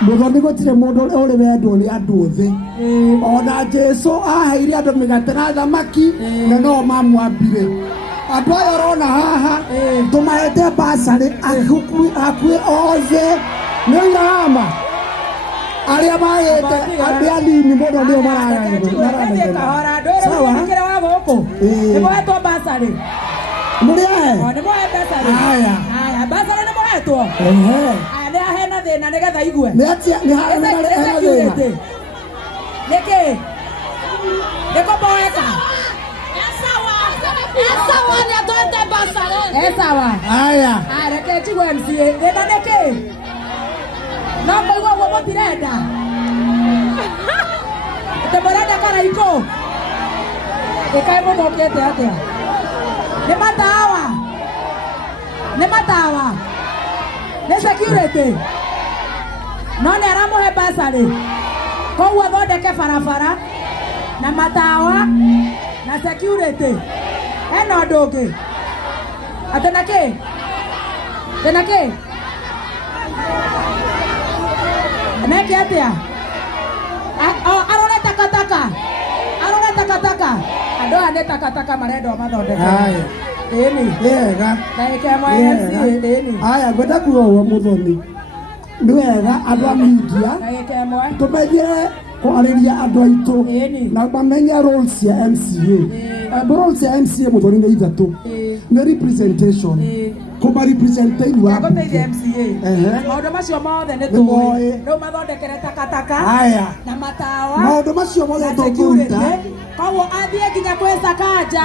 Muthoni gutire mundu uri wendo ni andu thi ona Jesu aheire andu migate na thamaki na no mamwambire andu aya rona haha tumahete basari akue othe ni irama aria mahete aria nini muno nio mararagirwo sawa wa guku ni mwahetwo basari muri ahe ni mwahe basari haya basari ni mwahetwo hena thina nigetha igue ni atia ni hana thina niki nikoboeka Esawa ni atoete basare. Esawa. Aya. Reke chigwe MCA. Thina niki no koigwa guo mutirenda temerenda karaiko ikai mumokete atia ni matawa ni security no ni aramuhe basari koguo thondeke barabara na matawa na security eno ũndũ ũngĩ atenake neke atia arore takataka andũ aya nĩ takataka marendwo mathondeke ĩni wega na ĩkemwe aya ngwenda kuga ũguo Muthoni nĩ wega andũ a media tũmenyere kwarĩria andũ aitũ na mamenye roles cia MCA roles cia MCA Muthoni nĩ ithatũ nĩ representation kuma representing wa maũndũ macio mothe nĩ tũĩ rĩu mathondekere takataka na matawa maũndũ macio mothe tũkũruta koguo athiĩ nginya kwĩ Sakaja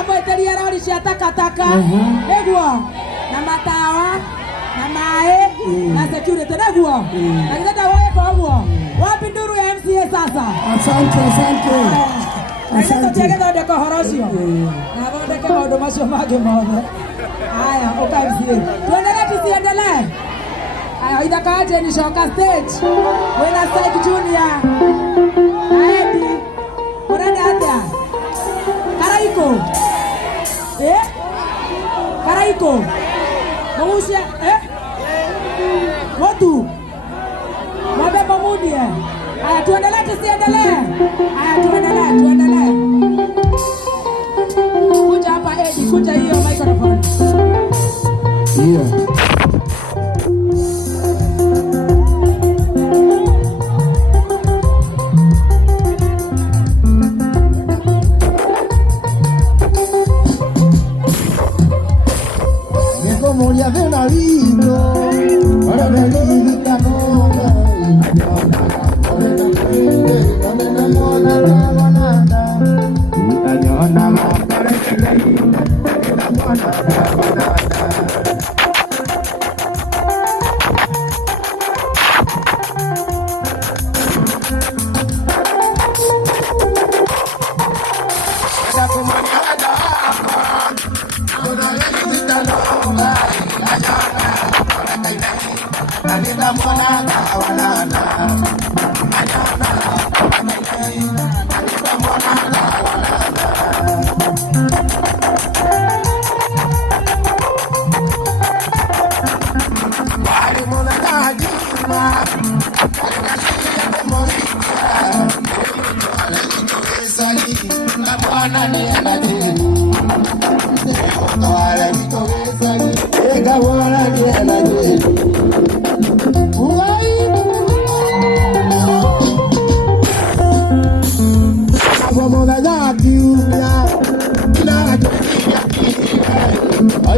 amweterie rori cia takataka nĩguo na matawa na maĩ na security nĩguo na nĩgetha gwĩka ũguo wapi nduru ya MCA sasa asante tũtigĩthondeka ũhoro ũcio na thondeke maũndũ macio mangĩ mothe haya ũka MCA tuendelee tusiendelee haya ithaka Jeni coka stage wĩna Site Junior aendi ũrenda atĩa karaiko mũgucia Motu Mwabe Mamudie haya tuendelee tusiendelee haya tuendelee kuja hapa Edi kuja hiyo microphone Moria de la vida, para ver el camino.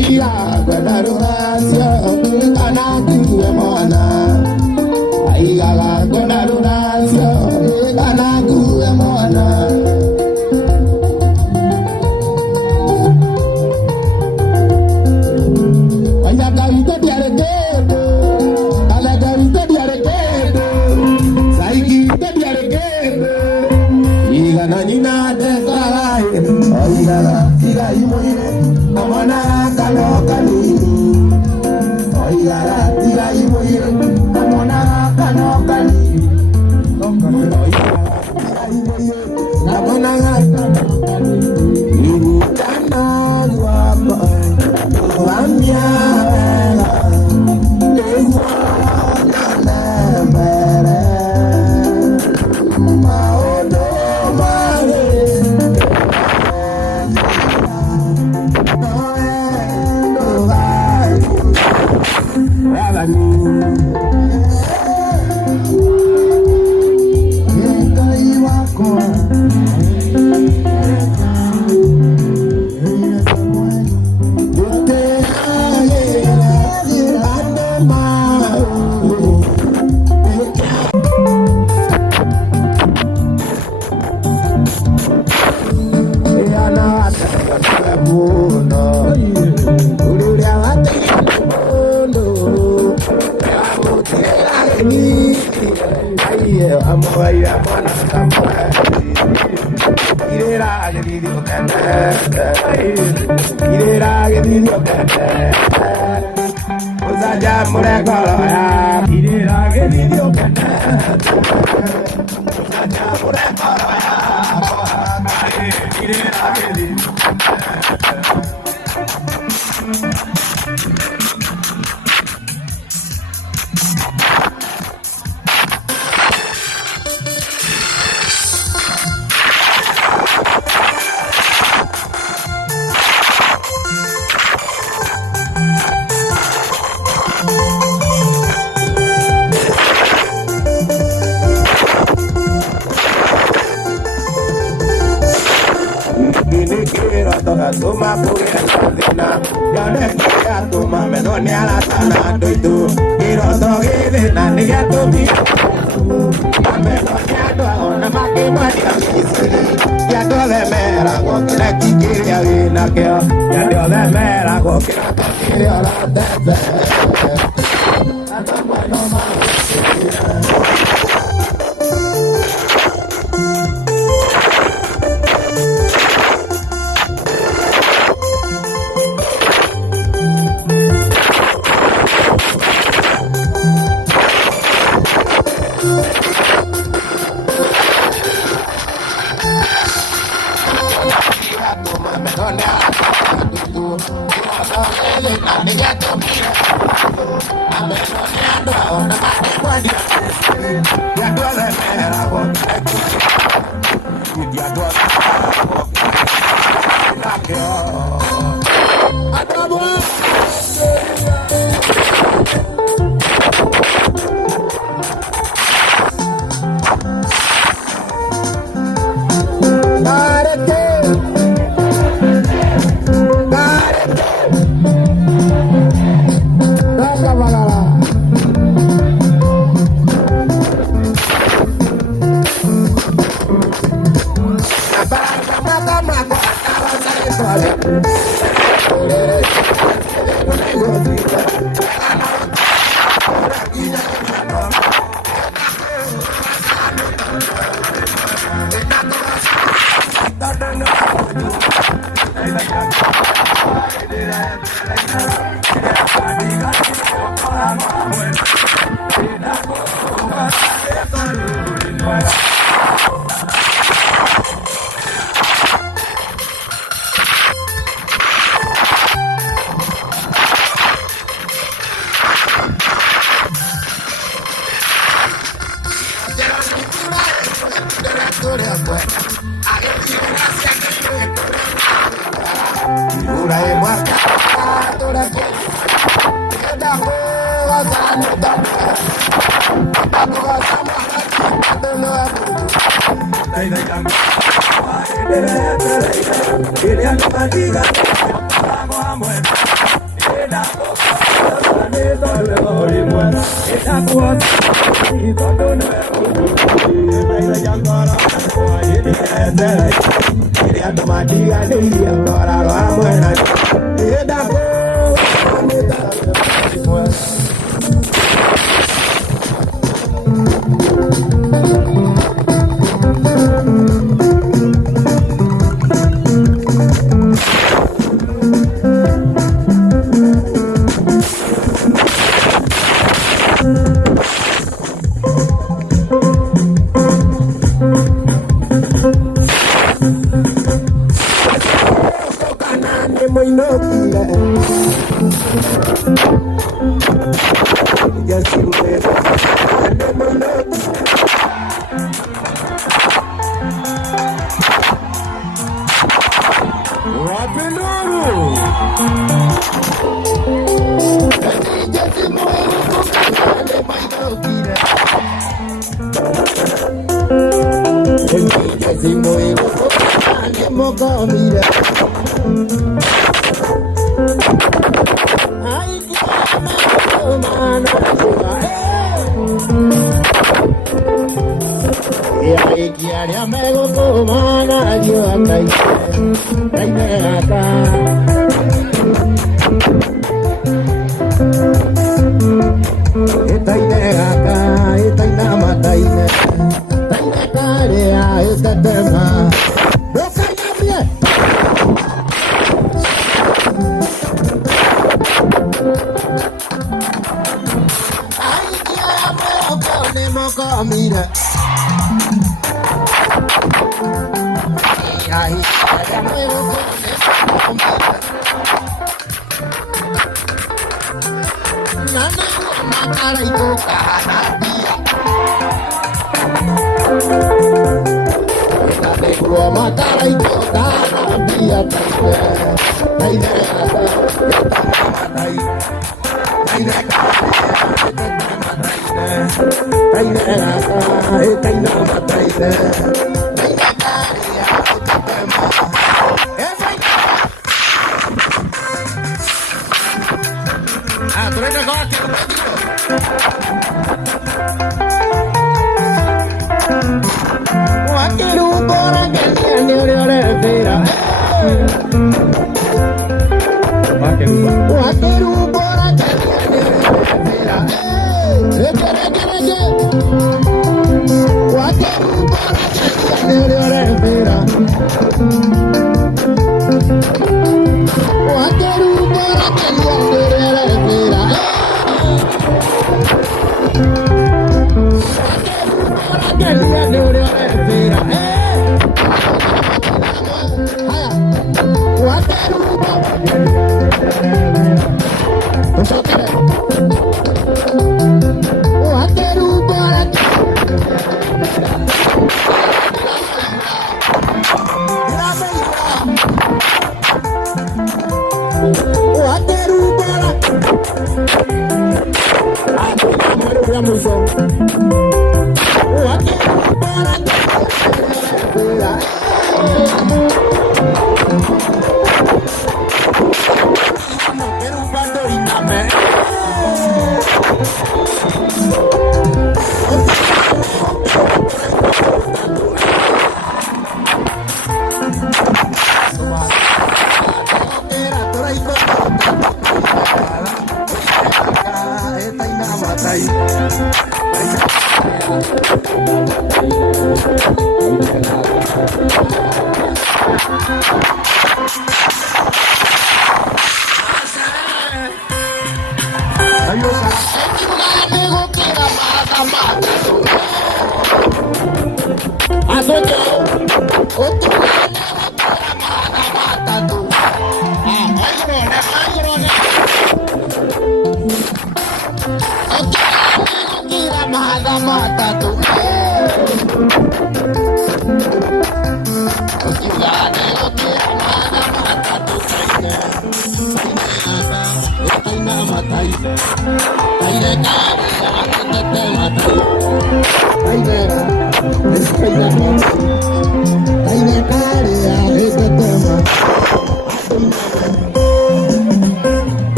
Oiga, Guadalupe, Anaku, Mona. Oiga, Guadalupe, Anaku, Mona. Oiga, Gavita, Diarequedo. Ala Gavita, Diarequedo. Saiki, Diarequedo. Iga, Nanina, Dekalai. Oiga, Iga, Imoire. Amona kanokani, oigara tiga imoye. Amona kanokani, oigara tiga imoye. Amona kanokani, ibutana guapa, guamia vela, eguana nebere, maodo mare. Toma pura sardina, ya no ya toma me doni a la sana doy tú, quiero toque de la niña tu mía, me doni a tu una máquina ya tu de mera con que la chiquilla vina que ya tu de mera con que la chiquilla la de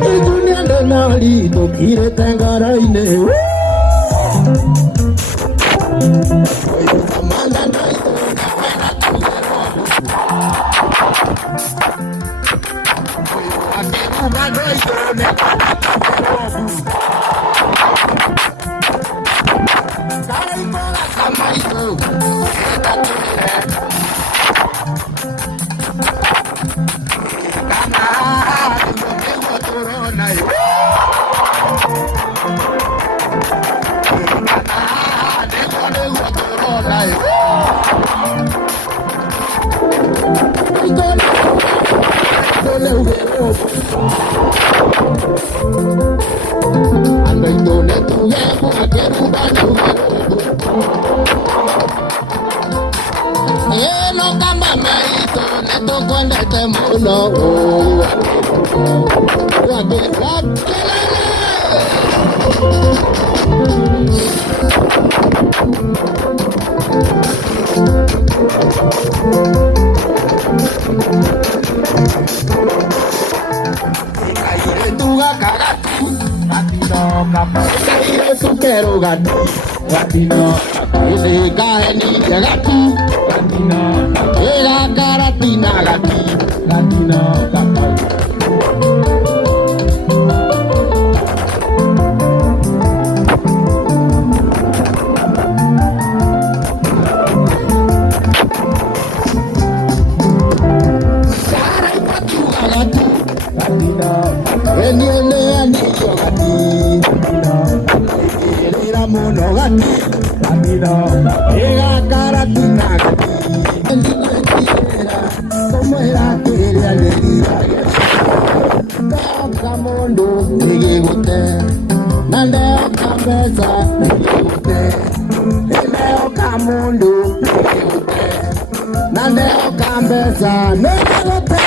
dunia ndenali tokire tengaraine Amanda naito no kama maito neto kwenda temuno Quiero gato, gatino, ese caeni de gato, gatino, era caratina gati, gatino, gato. Mono gati, gatino, era caratina gati, como era que era alegría, camondo, llegué usted, nandeo cabeza, llegué usted, leo camondo, llegué usted, nandeo cabeza, llegué usted.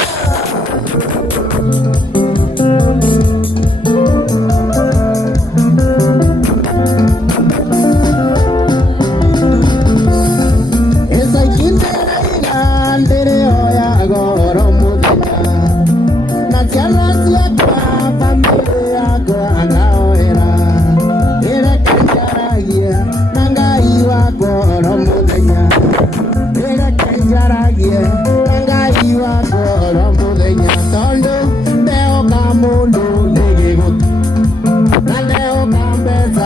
Nandeo cabeza,